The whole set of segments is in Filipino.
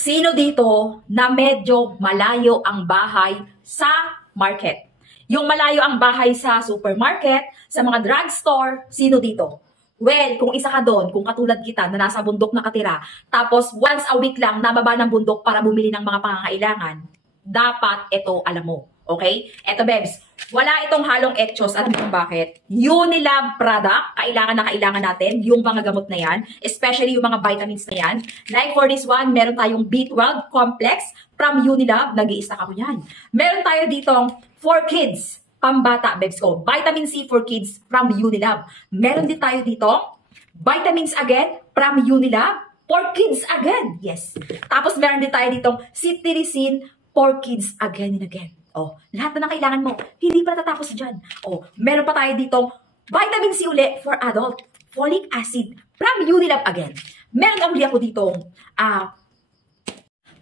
Sino dito na medyo malayo ang bahay sa market? Yung malayo ang bahay sa supermarket, sa mga drugstore, sino dito? Well, kung isa ka doon, kung katulad kita na nasa bundok nakatira, tapos once a week lang nababa ng bundok para bumili ng mga pangangailangan, dapat ito alam mo. Okay? Eto, Bebs. Wala itong halong etchos. Alam mo bakit? Unilab product, kailangan na kailangan natin, yung mga gamot na yan, especially yung mga vitamins na yan. Like for this one, meron tayong B12 complex from Unilab. Nag-i-stock ako yan. Meron tayo ditong for kids, pambata, Bebs ko. Vitamin C for kids from Unilab. Meron din tayo ditong vitamins again from Unilab for kids again. Yes. Tapos meron din tayo ditong cetirizine for kids again and again. Oh, lahat na ng kailangan mo. Hindi pa natatapos dyan. Oh, meron pa tayo ditong vitamin C uli for adult. Folic acid from Unilab again. Meron uli ako ditong,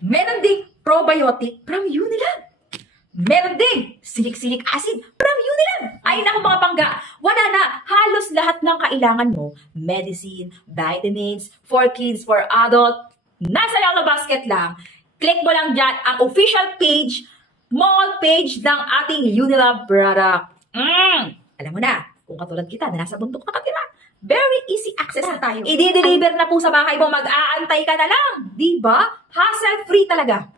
meron ding probiotic from Unilab. Meron ding silic acid from Unilab. Ay, naku mga pangga. Wala na. Halos lahat ng kailangan mo. Medicine, vitamins, for kids, for adult. Nasa Yellow Basket lang. Click mo lang dyan ang official page, mall page ng ating Unilab product. Alam mo na, kung katulad kita na nasa bundok nakatira, very easy access na tayo. I-deliver na po sa bahay mo, mag-aantay ka na lang. Diba? Hassle-free talaga.